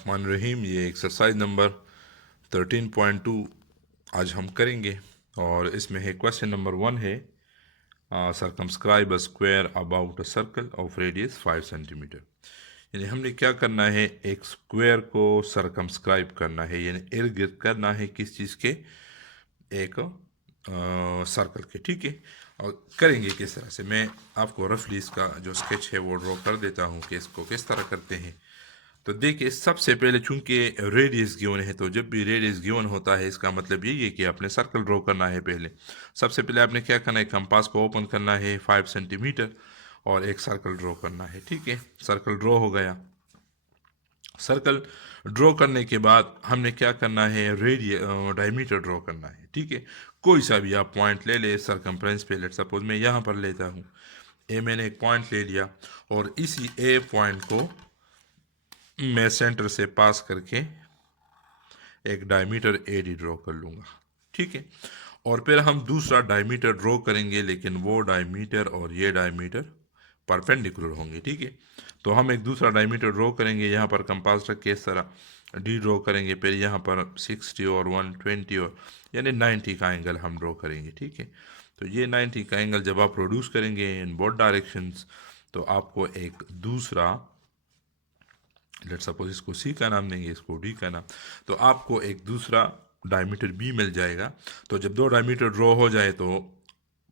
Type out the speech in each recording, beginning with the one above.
बिस्मिल्लाहिर्रहमानिर्रहीम। ये exercise number 13.2 आज हम करेंगे और इसमें है क्वेश्चन नंबर 1 है circumscribe a square about a circle of radius 5 centimetre. यानी हमने क्या करना है, एक स्क्वायर को सर्कमस्क्राइब करना है, यानी इर्द गिर्द करना है किस चीज़ के, एक सर्कल के। ठीक है, और करेंगे किस तरह से, मैं आपको रफली इसका जो स्केच है वो ड्रॉ कर देता हूँ कि इसको किस तरह करते हैं। तो देखिए, सबसे पहले चूंकि रेडियस गिवन है, तो जब भी रेडियस गिवन होता है इसका मतलब यही है कि आपने सर्कल ड्रॉ करना है। पहले सबसे पहले आपने क्या करना है, कंपास को ओपन करना है 5 सेंटीमीटर और एक सर्कल ड्रॉ करना है। ठीक है, सर्कल ड्रॉ हो गया। सर्कल ड्रॉ करने के बाद हमने क्या करना है, डायमीटर ड्रॉ करना है। ठीक है, कोई सा भी आप पॉइंट ले ले सरकमफ्रेंस पे। लेट सपोज मैं यहाँ पर लेता हूँ ए, मैंने एक पॉइंट ले लिया और इसी ए पॉइंट को मैं सेंटर से पास करके एक डायमीटर ए डी ड्रॉ कर लूँगा। ठीक है, और फिर हम दूसरा डायमीटर ड्रॉ करेंगे, लेकिन वो डायमीटर और ये डायमीटर परपेंडिकुलर होंगे। ठीक है, तो हम एक दूसरा डायमीटर ड्रॉ करेंगे, यहाँ पर कंपास रख के इस तरह डी ड्रॉ करेंगे, फिर यहाँ पर 60 और 120 और यानी 90 का एंगल हम ड्रॉ करेंगे। ठीक है, तो ये 90 का एंगल जब आप प्रोड्यूस करेंगे इन बोथ डायरेक्शंस, तो आपको एक दूसरा, लेट सपोज इसको सी का नाम देंगे, इसको डी का नाम, तो आपको एक दूसरा डायमीटर बी मिल जाएगा। तो जब दो डायमीटर ड्रॉ हो जाए तो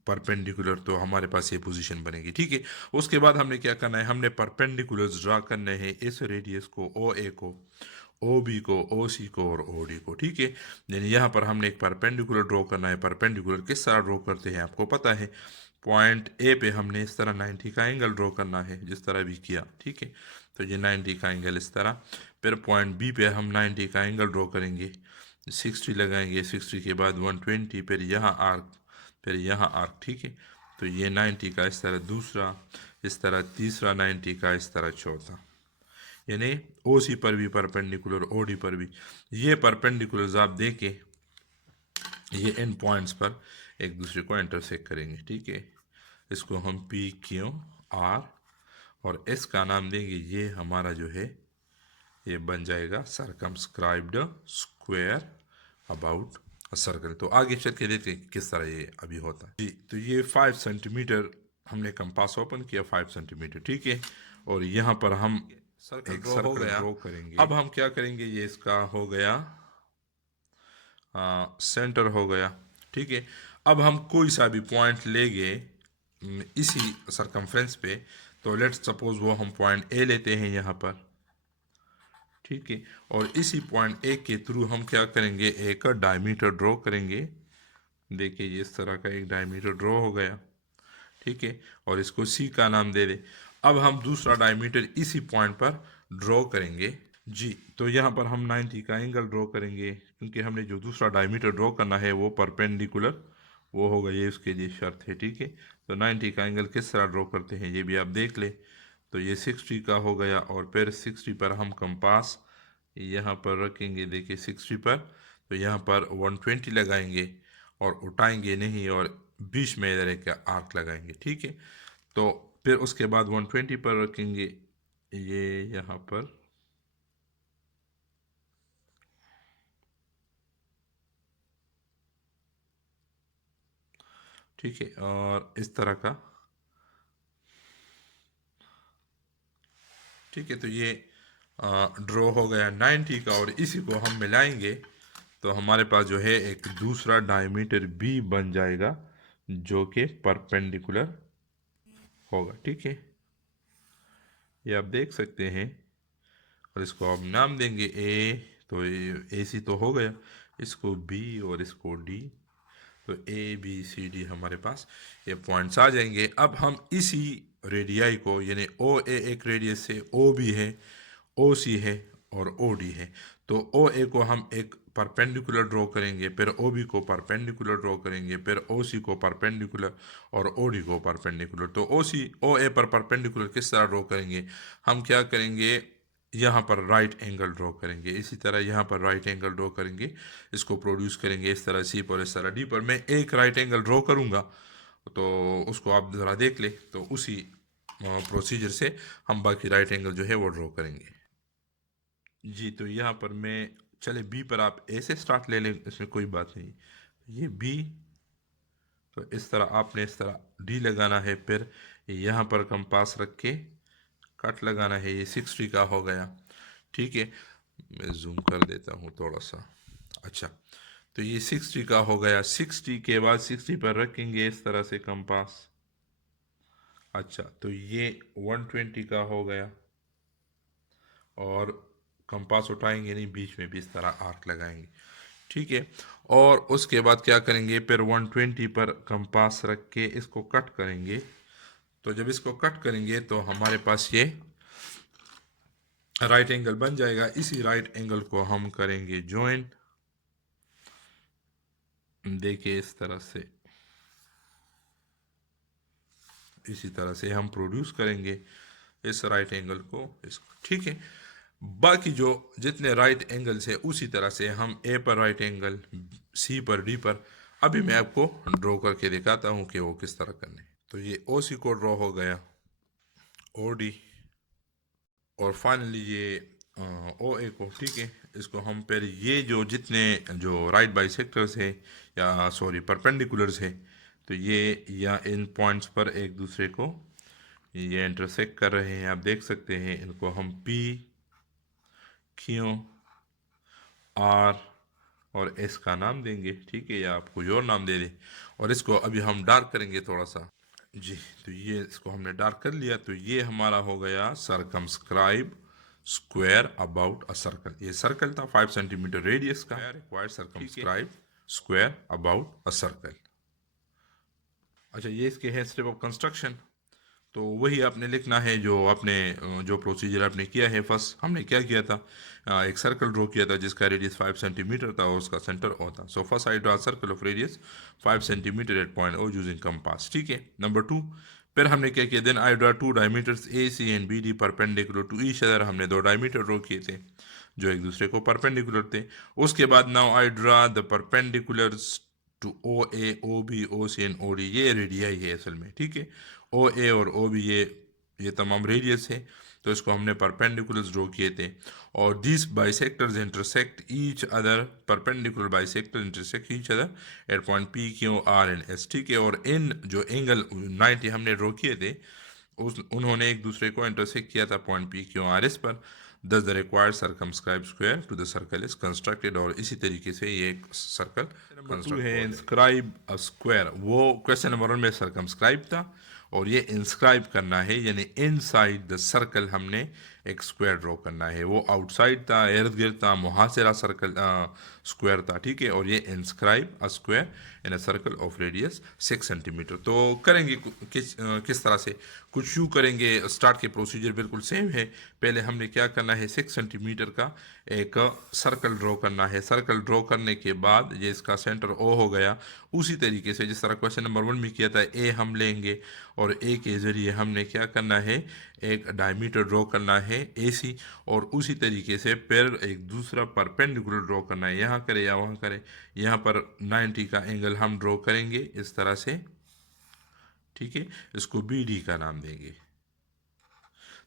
परपेंडिकुलर, तो हमारे पास ये पोजीशन बनेगी। ठीक है, उसके बाद हमने क्या करना है, हमने परपेंडिकुलर्स ड्रा करने हैं इस रेडियस को, ओ ए को, ओ बी को, ओ सी को और ओ डी को। ठीक है, यानी यहाँ पर हमने एक परपेंडिकुलर ड्रॉ करना है। परपेंडिकुलर किस तरह ड्रॉ करते हैं आपको पता है, पॉइंट ए पे हमने इस तरह 90 का एंगल ड्रॉ करना है, जिस तरह भी किया। ठीक है, तो ये 90 का एंगल इस तरह, फिर पॉइंट बी पे हम 90 का एंगल ड्रॉ करेंगे, 60 लगाएंगे, 60 के बाद 120, फिर यहाँ आर्क, फिर यहाँ आर्क। ठीक है, तो ये 90 का इस तरह दूसरा, इस तरह तीसरा, 90 का इस तरह चौथा, यानी ओ सी पर भी परपेंडिकुलर, ओ डी पर भी। ये परपेंडिकुलर्स आप देखें, ये इन पॉइंट्स पर एक दूसरे को इंटरसेक्ट करेंगे। ठीक है, इसको हम पी क्यू आर और एस का नाम देंगे, ये हमारा जो है ये बन जाएगा सर्कमस्क्राइब्ड स्क्वायर अबाउट सर्कल। तो आगे चल के देखते हैं किस तरह ये अभी होता है। जी, तो ये 5 सेंटीमीटर हमने कंपास ओपन किया, 5 सेंटीमीटर। ठीक है, और यहाँ पर हम एक सर्कल ड्रॉ करेंगे। अब हम क्या करेंगे, ये इसका हो गया सेंटर हो गया। ठीक है, अब हम कोई सा भी पॉइंट लेंगे इसी सरकमफ्रेंस पे, तो लेट्स सपोज वो हम पॉइंट ए लेते हैं यहाँ पर। ठीक है, और इसी पॉइंट ए के थ्रू हम क्या करेंगे, एक डायमीटर ड्रॉ करेंगे। देखिए, ये इस तरह का एक डायमीटर ड्रॉ हो गया। ठीक है, और इसको सी का नाम दे दे। अब हम दूसरा डायमीटर इसी पॉइंट पर ड्रॉ करेंगे। जी, तो यहाँ पर हम 90 का एंगल ड्रॉ करेंगे, क्योंकि हमने जो दूसरा डायमीटर ड्रॉ करना है वो परपेंडिकुलर वो होगा, ये उसके लिए शर्त है। ठीक है, तो 90 का एंगल किस तरह ड्रॉ करते हैं ये भी आप देख ले। तो ये 60 का हो गया, और फिर 60 पर हम कंपास यहाँ पर रखेंगे। देखिए 60 पर, तो यहाँ पर 120 लगाएंगे और उठाएंगे नहीं, और बीच में इधर एक आर्क लगाएंगे। ठीक है, तो फिर उसके बाद 120 पर रखेंगे, ये यहाँ पर, ठीक है, और इस तरह का। ठीक है, तो ये ड्रॉ हो गया 90 का, और इसी को हम मिलाएंगे तो हमारे पास जो है एक दूसरा डायमीटर बी बन जाएगा, जो कि परपेंडिकुलर होगा। ठीक है, ये आप देख सकते हैं, और इसको आप नाम देंगे ए, तो ए सी तो हो गया, इसको बी और इसको डी, तो ए बी सी डी हमारे पास ये पॉइंट्स आ जाएंगे। अब हम इसी रेडियाई को, यानी ओ ए एक रेडियस से, ओ बी है, ओ सी है और ओ डी है, तो ओ ए को हम एक परपेंडिकुलर ड्रॉ करेंगे, फिर ओ बी को परपेंडिकुलर ड्रॉ करेंगे, फिर ओ सी को परपेंडिकुलर और ओ डी को परपेंडिकुलर। तो ओ सी ओ ए पर परपेंडिकुलर किस तरह ड्रॉ करेंगे, हम क्या करेंगे, यहाँ पर राइट एंगल ड्रॉ करेंगे, इसी तरह यहाँ पर राइट एंगल ड्रॉ करेंगे, इसको प्रोड्यूस करेंगे इस तरह सी पर, इस तरह डी पर। मैं एक राइट एंगल ड्रॉ करूँगा, तो उसको आप ज़रा देख ले, तो उसी प्रोसीजर से हम बाकी राइट एंगल जो है वो ड्रॉ करेंगे। जी, तो यहाँ पर मैं, चले बी पर आप ए से स्टार्ट ले लें, इसमें कोई बात नहीं। ये बी, तो इस तरह आपने इस तरह डी लगाना है, फिर यहाँ पर कंपास रख के कट लगाना है। ये 60 का हो गया, ठीक है। मैं जूम कर देता हूँ थोड़ा सा। अच्छा, तो ये 60 का हो गया। 60 के बाद 60 पर रखेंगे इस तरह से कंपास। अच्छा, तो ये 120 का हो गया, और कंपास उठाएंगे नहीं, बीच में भी इस तरह आर्क लगाएंगे, ठीक है। और उसके बाद क्या करेंगे, फिर 120 पर कंपास रख के इसको कट करेंगे। तो जब इसको कट करेंगे तो हमारे पास ये राइट एंगल बन जाएगा। इसी राइट एंगल को हम करेंगे ज्वाइन। देखिए इस तरह से, इसी तरह से हम प्रोड्यूस करेंगे इस राइट एंगल को, इसको, ठीक है। बाकी जो जितने राइट एंगल्स है उसी तरह से हम ए पर राइट एंगल, सी पर, डी पर, अभी मैं आपको ड्रॉ करके दिखाता हूँ कि वो किस तरह करने। तो ये ओ सी को ड्रॉ हो गया, ओ डी, और फाइनली ये ओ ए को, ठीक है। इसको हम फिर ये जो जितने जो राइट बाइसेक्टर्स है, या सॉरी परपेंडिकुलर्स है, तो ये या इन पॉइंट्स पर एक दूसरे को ये इंटरसेक्ट कर रहे हैं, आप देख सकते हैं। इनको हम पी, क्यू, आर और एस का नाम देंगे, ठीक है, या आप कोई और नाम दे दें। और इसको अभी हम डार्क करेंगे थोड़ा सा। जी, तो ये इसको हमने डार्क कर लिया। तो ये हमारा हो गया circumscribe square about a circle. ये सर्कल था 5 सेंटीमीटर रेडियस का, required circumscribe square about a circle. अच्छा, ये इसके है स्टेप ऑफ कंस्ट्रक्शन। तो वही आपने लिखना है जो आपने जो प्रोसीजर आपने किया है। फर्स्ट हमने क्या किया था, एक सर्कल ड्रॉ किया था जिसका रेडियस 5 सेंटीमीटर था और उसका सेंटर ओ था। So first I draw circle of radius 5 centimetre at point O using compass, ठीक है। नंबर 2, फिर हमने क्या किया, then I draw 2 diameters A C and B D perpendicular to each other. हमने 2 डायमीटर ड्रॉ किए थे जो एक दूसरे को परपेंडिकुलर थे। उसके बाद now I draw the perpendiculars to O A, O B, O C and O D. ये रेडियाई है असल में, ठीक है। ओ ए और ओ बी, ये तमाम रेडियस है। तो इसको हमने परपेंडिकुलर्स ड्रॉ किए थे। और this bisectors intersect each other, perpendicular bisector intersect each other at point P, Q, R and S, ठीक है। और इन जो एंगल 90 हमने ड्रॉ किए थे, उस उन्होंने एक दूसरे को इंटरसेक्ट किया था point P, Q, R, S पर। Thus the required circumscribe square to the circle is constructed. और इसी तरीके से ये एक सर्कल कंस्ट्रक्ट है। इंस्क्राइब अ स्क्वायर, वो क्वेश्चन नंबर 1 में सरकमस्क्राइब था, और ये इंस्क्राइब करना है, यानी इनसाइड द सर्कल हमने एक स्क्वायर ड्रॉ करना है। वो आउटसाइड था, इर्द गिर्द था, मुहासिरा सर्कल स्क्वायर था, ठीक है। और ये inscribe a square in a circle of radius 6 centimetre. तो करेंगे किस तरह से, कुछ यूँ करेंगे। स्टार्ट के प्रोसीजर बिल्कुल सेम है। पहले हमने क्या करना है, 6 सेंटीमीटर का एक सर्कल ड्रॉ करना है। सर्कल ड्रॉ करने के बाद ये इसका सेंटर ओ हो गया। उसी तरीके से जिस तरह क्वेश्चन नंबर 1 में किया था, ए हम लेंगे, और ए के ज़रिए हमने क्या करना है, एक डायमीटर ड्रॉ करना है ए सी। और उसी तरीके से फिर एक दूसरा परपेंडिकुलर ड्रॉ करना है, यहाँ करे या वहाँ करे। यहाँ पर 90 का एंगल हम ड्रॉ करेंगे इस तरह से, ठीक है। इसको बी डी का नाम देंगे।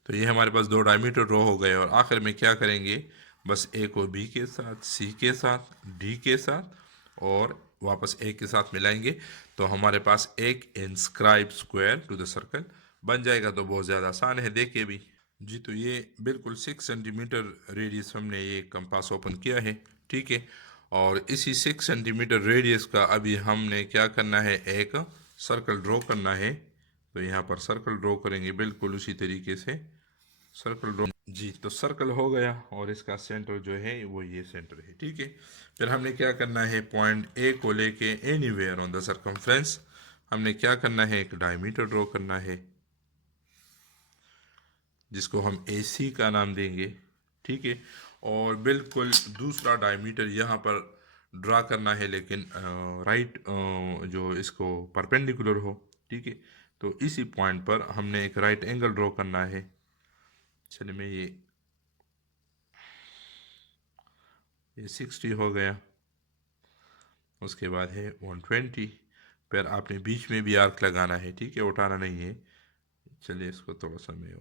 तो ये हमारे पास 2 डायमीटर ड्रॉ हो गए। और आखिर में क्या करेंगे, बस ए को बी के साथ, सी के साथ, डी के साथ और वापस ए के साथ मिलाएंगे। तो हमारे पास एक inscribe square to the circle बन जाएगा। तो बहुत ज़्यादा आसान है, देखिए भी। जी, तो ये बिल्कुल 6 सेंटीमीटर रेडियस हमने ये कंपास ओपन किया है, ठीक है। और इसी 6 सेंटीमीटर रेडियस का अभी हमने क्या करना है, एक सर्कल ड्रॉ करना है। तो यहाँ पर सर्कल ड्रॉ करेंगे बिल्कुल उसी तरीके से, सर्कल ड्रॉ। जी, तो सर्कल हो गया, और इसका सेंटर जो है वो ये सेंटर है, ठीक है। फिर हमने क्या करना है, पॉइंट ए को लेके एनीवेयर ऑन द सर्कमफ्रेंस हमने क्या करना है, एक डायमीटर ड्रॉ करना है जिसको हम ए सी का नाम देंगे, ठीक है। और बिल्कुल दूसरा डायमीटर यहाँ पर ड्रा करना है, लेकिन राइट जो इसको परपेंडिकुलर हो, ठीक है। तो इसी पॉइंट पर हमने एक राइट एंगल ड्रॉ करना है। चलिए मैं ये 60 हो गया। उसके बाद है 120। फिर आपने बीच में भी आर्क लगाना है, ठीक है, उठाना नहीं है। चलिए इसको थोड़ा सा मैं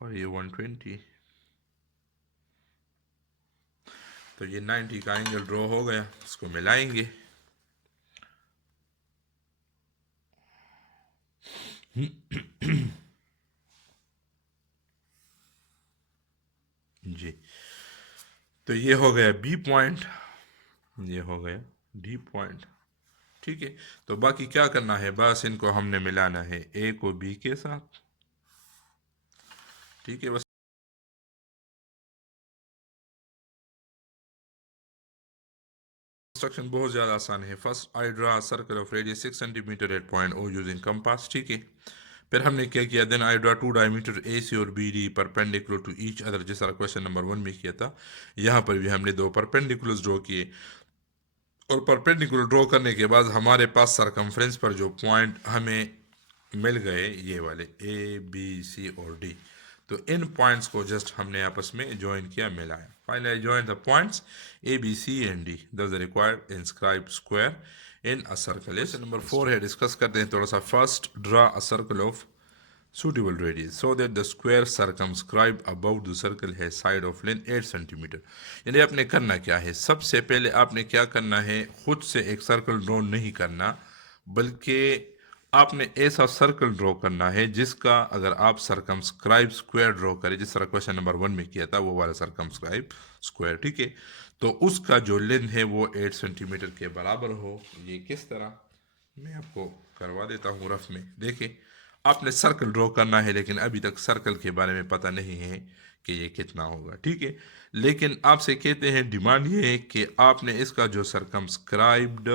और ये 120, तो ये 90 का एंगल ड्रॉ हो गया, इसको मिलाएंगे। जी, तो ये हो गया बी पॉइंट, ये हो गया डी पॉइंट। ठीक है, तो बाकी क्या करना है, बस इनको हमने मिलाना है ए को बी के साथ। ठीक है, बस इंस्ट्रक्शन बहुत ज़्यादा आसान है। First I draw circle of radius 6 centimetre at point O using compass. ठीक है, फिर हमने क्या किया, then I draw two diameter A C और B D perpendicular to each other, जिस तरह क्वेश्चन नंबर 1 में किया था। यहाँ पर भी हमने दो परपेंडिकुलर्स ड्रॉ किए, और परपेंडिकुलर ड्रॉ करने के बाद हमारे पास सरकमफ्रेंस पर जो पॉइंट हमें मिल गए, ये वाले ए बी सी और डी, तो इन पॉइंट्स को जस्ट हमने आपस में ज्वाइन किया, मिलाया। Finally I join the points A B C and D, that's the required inscribe square in a circle. इस नंबर 4 है, डिस्कस करते हैं थोड़ा सा। First draw a circle of suitable radius so that the square circumscribed about the circle has side of length 8 centimetre. यानी आपने करना क्या है, सबसे पहले आपने क्या करना है, खुद से एक सर्कल ड्रॉ नहीं करना, बल्कि आपने ऐसा सर्कल ड्रॉ करना है जिसका अगर आप सरकमस्क्राइब स्क्वायर ड्रॉ करें, जिस तरह क्वेश्चन नंबर 1 में किया था, वो वाला सरकमस्क्राइब स्क्वायर। ठीक है, तो उसका जो लेंथ है वो 8 सेंटीमीटर के बराबर हो। ये किस तरह, मैं आपको करवा देता हूँ रफ में। देखिए, आपने सर्कल ड्रॉ करना है, लेकिन अभी तक सर्कल के बारे में पता नहीं है कि ये कितना होगा। ठीक है, लेकिन आपसे कहते हैं, डिमांड ये है कि आपने इसका जो सरकमस्क्राइब्ड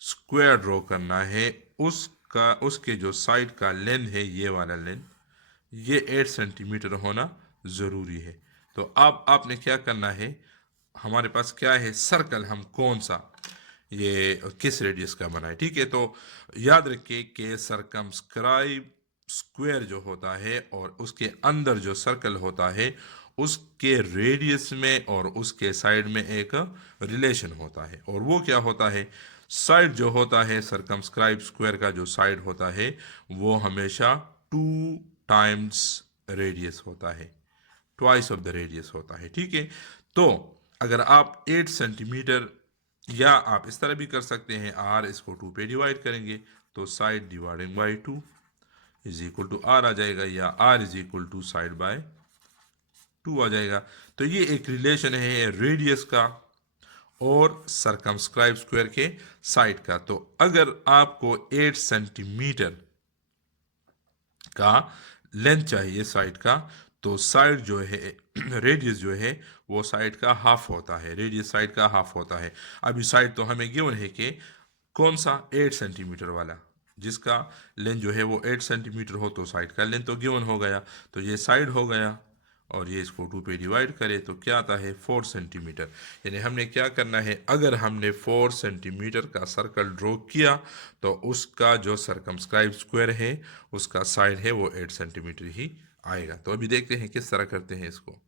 स्क्वायर ड्रॉ करना है, उसका उसके जो साइड का लेंथ है, ये वाला लेंथ, ये 8 सेंटीमीटर होना ज़रूरी है। तो अब आपने क्या करना है, हमारे पास क्या है, सर्कल हम कौन सा, ये किस रेडियस का बना है। ठीक है, तो याद रखिए कि सरकमस्क्राइब स्क्वायर जो होता है और उसके अंदर जो सर्कल होता है, उसके रेडियस में और उसके साइड में एक रिलेशन होता है, और वो क्या होता है, साइड जो होता है सरकमस्क्राइब स्क्वायर का, जो साइड होता है वो हमेशा 2 टाइम्स रेडियस होता है, ट्वाइस ऑफ द रेडियस होता है। ठीक है, तो अगर आप 8 सेंटीमीटर, या आप इस तरह भी कर सकते हैं, आर इसको 2 पे डिवाइड करेंगे, तो side dividing by 2 is equal to R आ जाएगा, या R is equal to side by 2 आ जाएगा। तो ये एक रिलेशन है रेडियस का और सरकमस्क्राइब स्क्वायर के साइड का। तो अगर आपको 8 सेंटीमीटर का लेंथ चाहिए साइड का, तो साइड जो है रेडियस जो है वो साइड का हाफ होता है, रेडियस साइड का हाफ होता है। अभी साइड तो हमें गिवन है कि कौन सा, 8 सेंटीमीटर वाला, जिसका लेंथ जो है वो 8 सेंटीमीटर हो, तो साइड का लेंथ तो गिवन हो गया, तो ये साइड हो गया, और ये इसको 2 पे डिवाइड करे तो क्या आता है, 4 सेंटीमीटर। यानी हमने क्या करना है, अगर हमने 4 सेंटीमीटर का सर्कल ड्रॉ किया, तो उसका जो सरकमस्क्राइब स्क्वायर है, उसका साइड है वो 8 सेंटीमीटर ही आएगा। तो अभी देखते हैं किस तरह करते हैं इसको।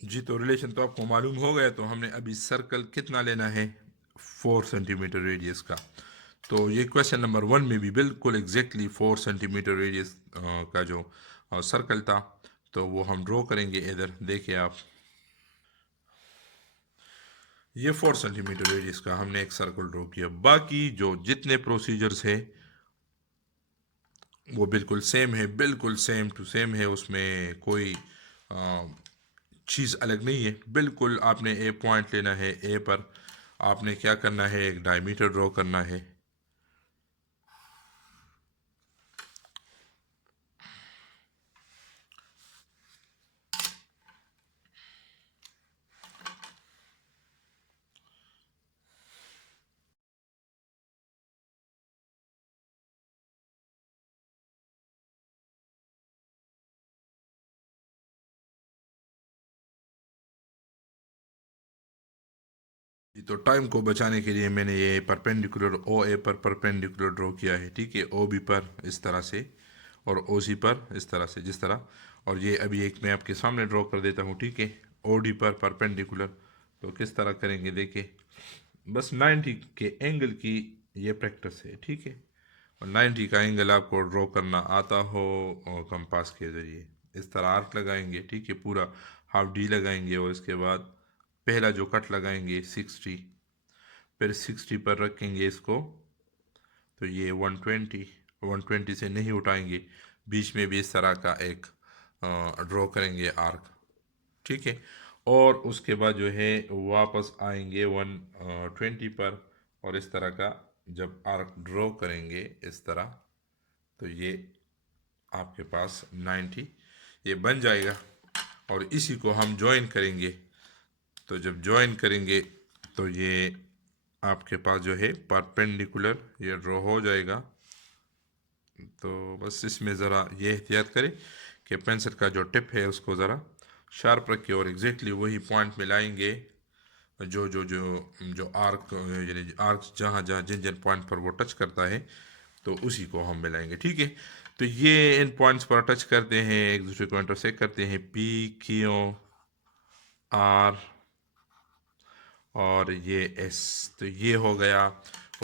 जी, तो रिलेशन तो आपको मालूम हो गया, तो हमने अभी सर्कल कितना लेना है, 4 सेंटीमीटर रेडियस का। तो ये क्वेश्चन नंबर 1 में भी बिल्कुल एग्जैक्टली 4 सेंटीमीटर रेडियस का जो सर्कल था, तो वो हम ड्रॉ करेंगे। इधर देखिए आप, ये 4 सेंटीमीटर रेडियस का हमने एक सर्कल ड्रॉ किया। बाकी जो जितने प्रोसीजर्स है वो बिल्कुल सेम है, बिल्कुल सेम टू सेम है, उसमें कोई चीज़ अलग नहीं है। बिल्कुल आपने ए पॉइंट लेना है, ए पर आपने क्या करना है, एक डायमीटर ड्रॉ करना है। तो टाइम को बचाने के लिए मैंने ये परपेंडिकुलर ओ ए पर परपेंडिकुलर ड्रॉ किया है। ठीक है, ओ बी पर इस तरह से, और ओ सी पर इस तरह से, जिस तरह, और ये अभी एक मैं आपके सामने ड्रॉ कर देता हूँ। ठीक है, ओ डी पर परपेंडिकुलर, तो किस तरह करेंगे देखिए, बस 90 के एंगल की ये प्रैक्टिस है। ठीक है, और 90 का एंगल आपको ड्रॉ करना आता हो और कंपास के ज़रिए इस तरह आर्क लगाएंगे। ठीक है, पूरा हाफ डी लगाएंगे, और इसके बाद पहला जो कट लगाएंगे 60, फिर 60 पर रखेंगे इसको, तो ये 120 से नहीं उठाएंगे, बीच में भी इस तरह का एक ड्रॉ करेंगे आर्क, ठीक है। और उसके बाद जो है वापस आएंगे 120 पर, और इस तरह का जब आर्क ड्रॉ करेंगे इस तरह, तो ये आपके पास 90 ये बन जाएगा। और इसी को हम ज्वाइन करेंगे, तो जब ज्वाइन करेंगे तो ये आपके पास जो है परपेंडिकुलर ये ड्रॉ हो जाएगा। तो बस इसमें ज़रा ये एहतियात करें कि पेंसिल का जो टिप है उसको ज़रा शार्प रखें और एग्जैक्टली वही पॉइंट में लाएंगे जो जो जो जो आर्क, यानी आर्क जहाँ जहाँ जिन जिन पॉइंट पर वो टच करता है, तो उसी को हम मिलाएंगे, ठीक है। तो ये इन पॉइंट्स पर टच करते हैं, एक दूसरे को इंटरसेक्ट करते हैं, पी क्यू आर और ये एस, तो ये हो गया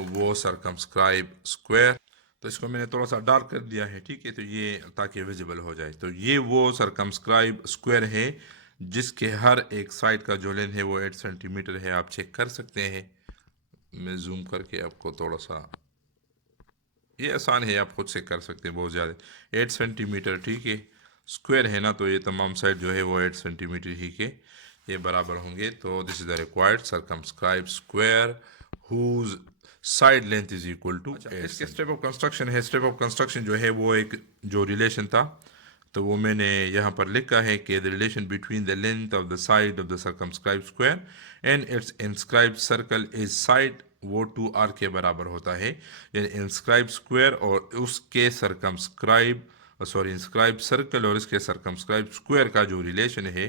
वो सरकमस्क्राइब स्क्वायर। तो इसको मैंने थोड़ा सा डार्क कर दिया है, ठीक है, तो ये ताकि विजिबल हो जाए। तो ये वो सरकमस्क्राइब स्क्वायर है जिसके हर एक साइड का जो लेंथ है वो 8 सेंटीमीटर है, आप चेक कर सकते हैं। मैं जूम करके आपको थोड़ा सा, ये आसान है, आप खुद से कर सकते हैं, बहुत ज़्यादा 8 सेंटीमीटर, ठीक है, स्क्वायर है ना, तो ये तमाम साइड जो है वो 8 सेंटीमीटर ही के ये बराबर होंगे। तो this is the required circumscribe square whose side length is equal to. इसके स्टेप ऑफ कंस्ट्रक्शन है, स्टेप ऑफ कंस्ट्रक्शन जो है वो एक जो रिलेशन था तो वो मैंने यहाँ पर लिखा है कि the relation between the length of the side of the circumscribe square and it's inscribe circle is side, वो 2r के बराबर होता है। यानी इंस्क्राइब स्क्वायर और उसके सरकमस्क्राइब इंस्क्राइब सर्कल और इसके सरकमस्क्राइब स्क्वायर का जो रिलेशन है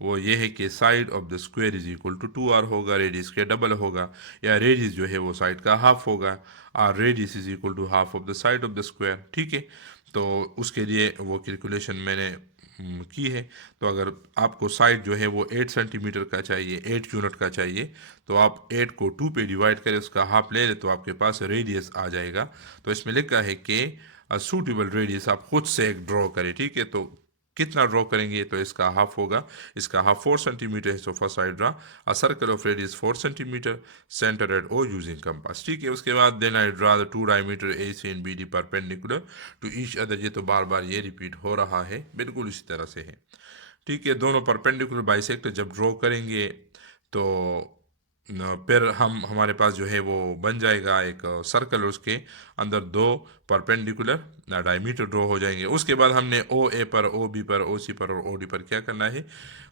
वो ये है कि side of the square is equal to 2r होगा, रेडियस के डबल होगा, या रेडियस जो है वो साइड का हाफ होगा, और radius is equal to half of the side of the square, ठीक है। तो उसके लिए वो कैलकुलेशन मैंने की है। तो अगर आपको साइड जो है वो 8 सेंटीमीटर का चाहिए, 8 यूनिट का चाहिए, तो आप 8 को 2 पे डिवाइड करें, उसका हाफ ले लें, तो आपके पास रेडियस आ जाएगा। तो इसमें लिखा है कि सूटेबल रेडियस आप खुद से एक ड्रॉ करें, ठीक है। तो कितना ड्रॉ करेंगे, तो इसका हाफ होगा, इसका हाफ 4 सेंटीमीटर है, so first I draw a circle of radius 4 centimetre centre at O using compass, ठीक है। उसके बाद then I draw the 2 diameter A C and B D perpendicular to each other. ये तो बार बार ये रिपीट हो रहा है, बिल्कुल इसी तरह से है, ठीक है। दोनों परपेंडिकुलर बाइसेक्टर जब ड्रॉ करेंगे तो फिर हमारे पास जो है वो बन जाएगा एक सर्कल, उसके अंदर दो परपेंडिकुलर डायमीटर ड्रॉ हो जाएंगे। उसके बाद हमने ओ ए पर, ओ बी पर, ओ सी पर और ओ डी पर क्या करना है,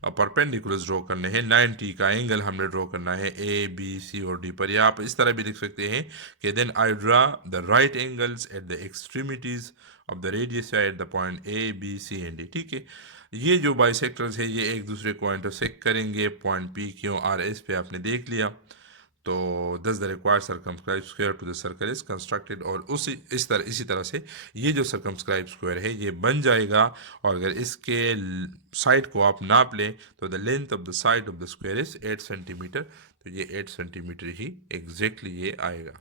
परपेंडिकुलर्स ड्रॉ करने हैं। 90 का एंगल हमने ड्रॉ करना है ए बी सी और डी पर, या आप इस तरह भी लिख सकते हैं कि then I draw the right angles at the extremities of the radius at the point A B C and D, ठीक है। ये जो बाइसेक्टर्स है ये एक दूसरे को इंटरसेक्ट करेंगे, point P Q R S पे आपने देख लिया। तो thus the required circumscribe square to the circle is constructed, और इसी तरह से ये जो सर्कमस्क्राइब स्क्वायर है ये बन जाएगा। और अगर इसके साइड को आप नाप लें तो the length of the side of the square is 8 centimetre, तो ये 8 सेंटीमीटर ही एग्जैक्टली ये आएगा।